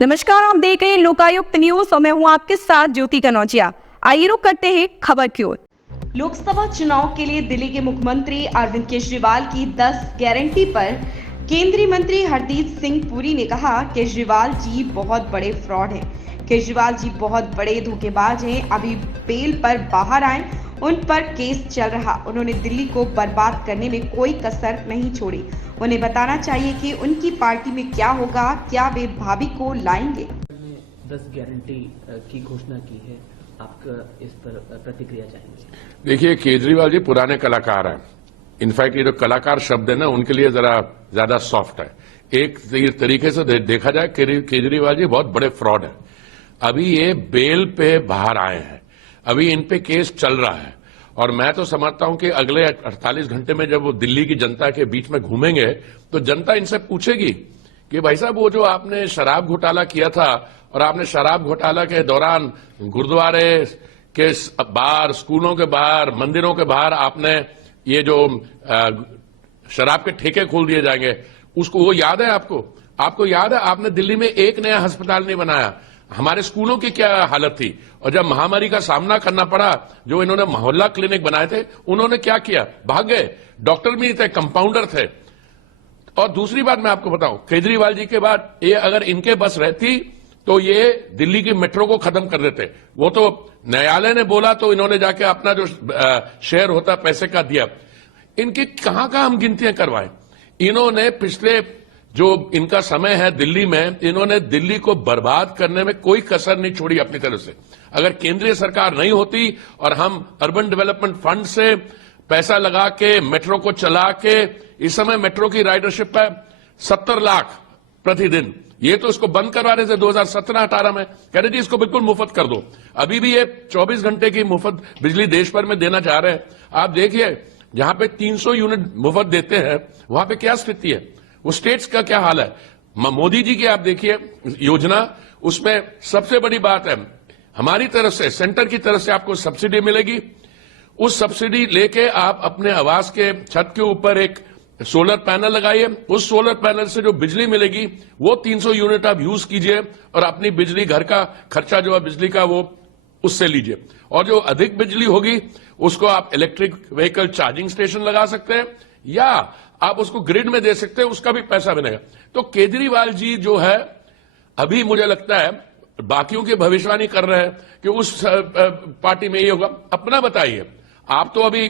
नमस्कार, आप देख रहे हैं लोकायुक्त न्यूज और मैं हूं आपके साथ ज्योति कनौजिया। आइए रुक करते हैं खबर की ओर। लोकसभा चुनाव के लिए दिल्ली के मुख्यमंत्री अरविंद केजरीवाल की 10 गारंटी पर केंद्रीय मंत्री हरदीप सिंह पुरी ने कहा, केजरीवाल जी बहुत बड़े फ्रॉड हैं, केजरीवाल जी बहुत बड़े धोखेबाज हैं। अभी बेल पर बाहर आए, उन पर केस चल रहा। उन्होंने दिल्ली को बर्बाद करने में कोई कसर नहीं छोड़ी। उन्हें बताना चाहिए कि उनकी पार्टी में क्या होगा, क्या वे भाभी को लाएंगे। 10 गारंटी की घोषणा की है, आपका इस पर प्रतिक्रिया चाहेंगे? देखिए, केजरीवाल जी पुराने कलाकार हैं। इनफैक्ट ये जो कलाकार शब्द है ना, उनके लिए जरा ज्यादा सॉफ्ट है। एक तरीके से देखा जाए, केजरीवाल जी बहुत बड़े फ्रॉड है। अभी ये बेल पे बाहर आए हैं, अभी इन पे केस चल रहा है और मैं तो समझता हूं कि अगले 48 घंटे में जब वो दिल्ली की जनता के बीच में घूमेंगे तो जनता इनसे पूछेगी कि भाई साहब, वो जो आपने शराब घोटाला किया था और आपने शराब घोटाला के दौरान गुरुद्वारे के बाहर, स्कूलों के बाहर, मंदिरों के बाहर आपने ये जो शराब के ठेके खोल दिए जाएंगे, उसको वो याद है आपको? आपको याद है आपने दिल्ली में एक नया अस्पताल नहीं बनाया? हमारे स्कूलों की क्या हालत थी? और जब महामारी का सामना करना पड़ा, जो इन्होंने मोहल्ला क्लिनिक बनाए थे, उन्होंने क्या किया? भाग गए। डॉक्टर भी थे, कंपाउंडर थे। और दूसरी बात मैं आपको बताऊं, केजरीवाल जी के बाद ये अगर इनके बस रहती तो ये दिल्ली की मेट्रो को खत्म कर देते। वो तो न्यायालय ने बोला तो इन्होंने जाके अपना जो शेयर होता पैसे का दिया। इनकी कहां हम गिनतियां करवाएं? इन्होंने पिछले जो इनका समय है दिल्ली में, इन्होंने दिल्ली को बर्बाद करने में कोई कसर नहीं छोड़ी अपनी तरफ से। अगर केंद्रीय सरकार नहीं होती और हम अर्बन डेवलपमेंट फंड से पैसा लगा के मेट्रो को चला के, इस समय मेट्रो की राइडरशिप है 70 लाख प्रतिदिन। ये तो इसको बंद करवा रहे थे 2017-18 में, कह रहे जी इसको बिल्कुल मुफ्त कर दो। अभी भी ये 24 घंटे की मुफ्त बिजली देश भर में देना चाह रहे हैं। आप देखिए, जहां पे 300 यूनिट मुफ्त देते हैं वहां पे क्या स्थिति है, वो स्टेट्स का क्या हाल है। मोदी जी की आप देखिए योजना, उसमें सबसे बड़ी बात है हमारी तरफ से, सेंटर की तरफ से आपको सब्सिडी मिलेगी। उस सब्सिडी लेके आप अपने आवास के छत के ऊपर एक सोलर पैनल लगाइए। उस सोलर पैनल से जो बिजली मिलेगी वो 300 यूनिट आप यूज कीजिए और अपनी बिजली, घर का खर्चा जो है बिजली का, वो उससे लीजिए। और जो अधिक बिजली होगी उसको आप इलेक्ट्रिक व्हीकल चार्जिंग स्टेशन लगा सकते हैं या आप उसको ग्रिड में दे सकते हैं, उसका भी पैसा बनेगा। तो केजरीवाल जी जो है, अभी मुझे लगता है बाकियों की भविष्यवाणी कर रहे हैं कि उस पार्टी में ये होगा। अपना बताइए, आप तो अभी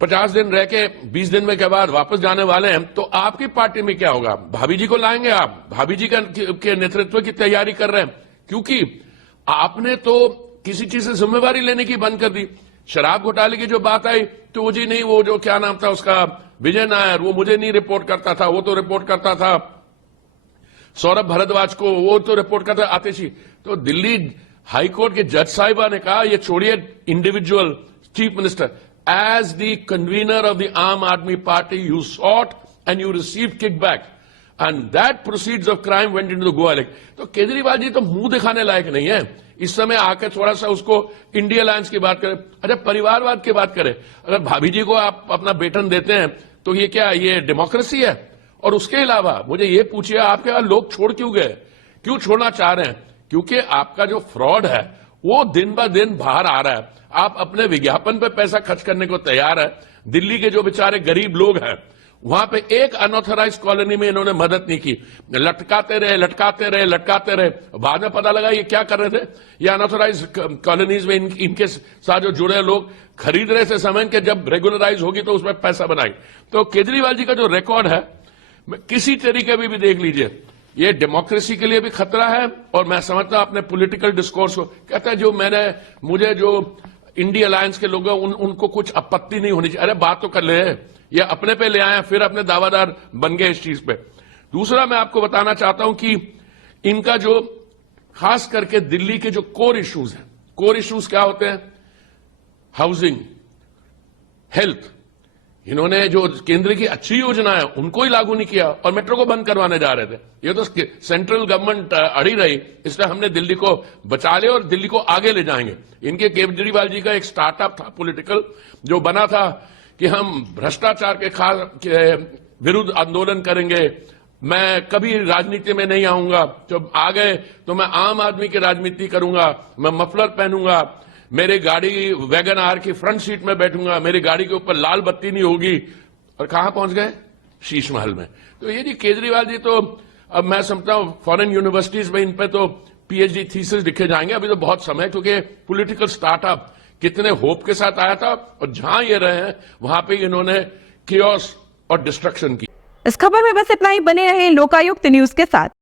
50 दिन रह के 20 दिन के बाद वापस जाने वाले हैं, तो आपकी पार्टी में क्या होगा? भाभी जी को लाएंगे आप? भाभी जी के नेतृत्व की तैयारी कर रहे हैं, क्योंकि आपने तो किसी चीज से जिम्मेवारी लेने की बंद कर दी। शराब घोटाले की जो बात आई तो वो जी नहीं, वो जो क्या नाम था उसका, विजय नायर, वो मुझे नहीं रिपोर्ट करता था, वो तो रिपोर्ट करता था सौरभ भारद्वाज को, वो तो रिपोर्ट करता आतिशी। तो दिल्ली हाईकोर्ट के जज साहिबा ने कहा, ये छोड़िए individual chief minister, as the convener of the Aam Aadmi party you sought and you receive kickback and that proceeds of crime went into the Goa lake. तो केजरीवाल जी तो मुंह दिखाने लायक नहीं है। इस समय आकर थोड़ा सा उसको इंडिया अलायंस की बात करें, अच्छा परिवारवाद की बात करें। अगर भाभी जी को आप अपना बेटन देते हैं तो ये क्या, ये डेमोक्रेसी है? और उसके अलावा मुझे ये पूछिए, आपके यहाँ लोग छोड़ क्यों गए, क्यों छोड़ना चाह रहे हैं? क्योंकि आपका जो फ्रॉड है वो दिन ब दिन बाहर आ रहा है। आप अपने विज्ञापन पे पैसा खर्च करने को तैयार है। दिल्ली के जो बेचारे गरीब लोग हैं, वहां पे एक अनऑथराइज कॉलोनी में इन्होंने मदद नहीं की। लटकाते रहे। बाद में पता लगा ये क्या कर रहे थे, ये अनऑथराइज कॉलोनीज में इनके साथ जो जुड़े लोग खरीद रहे थे सामान के, जब रेगुलराइज होगी तो उसमें पैसा बनाएंगे। तो केजरीवाल जी का जो रिकॉर्ड है, किसी तरीके भी देख लीजिए, ये डेमोक्रेसी के लिए भी खतरा है। और मैं समझता हूं अपने पॉलिटिकल डिस्कोर्स को, कहता है जो मुझे जो इंडिया अलायंस के लोग हैं उनको कुछ आपत्ति नहीं होनी चाहिए। अरे बात तो कर ले, ये अपने पे ले आए, फिर अपने दावादार बन गए इस चीज पे। दूसरा मैं आपको बताना चाहता हूं कि इनका जो खास करके दिल्ली के जो कोर इश्यूज हैं, कोर इश्यूज क्या होते हैं? Housing, health. इन्होंने जो केंद्र की अच्छी योजना है उनको ही लागू नहीं किया और मेट्रो को बंद करवाने जा रहे थे। ये तो सेंट्रल गवर्नमेंट अड़ी रही, इसलिए हमने दिल्ली को बचा लिया और दिल्ली को आगे ले जाएंगे। इनके केजरीवाल जी का एक स्टार्टअप था पॉलिटिकल, जो बना था कि हम भ्रष्टाचार के विरुद्ध आंदोलन करेंगे, मैं कभी राजनीति में नहीं आऊंगा, जब आ गए तो मैं आम आदमी की राजनीति करूंगा, मैं मफलर पहनूंगा, मेरी गाड़ी वैगन आर की फ्रंट सीट में बैठूंगा, मेरी गाड़ी के ऊपर लाल बत्ती नहीं होगी। और कहां पहुंच गए? शीश महल में। तो ये जी केजरीवाल जी तो अब मैं समझता हूं फॉरेन यूनिवर्सिटीज में इन पे तो पीएचडी थीसिस लिखे जाएंगे, अभी तो बहुत समय, क्योंकि पॉलिटिकल स्टार्टअप कितने होप के साथ आया था और जहां ये रहे हैं वहां पे इन्होंने कियोस और डिस्ट्रक्शन की। इस खबर में बस इतना ही। बने रहे लोकायुक्त न्यूज के साथ।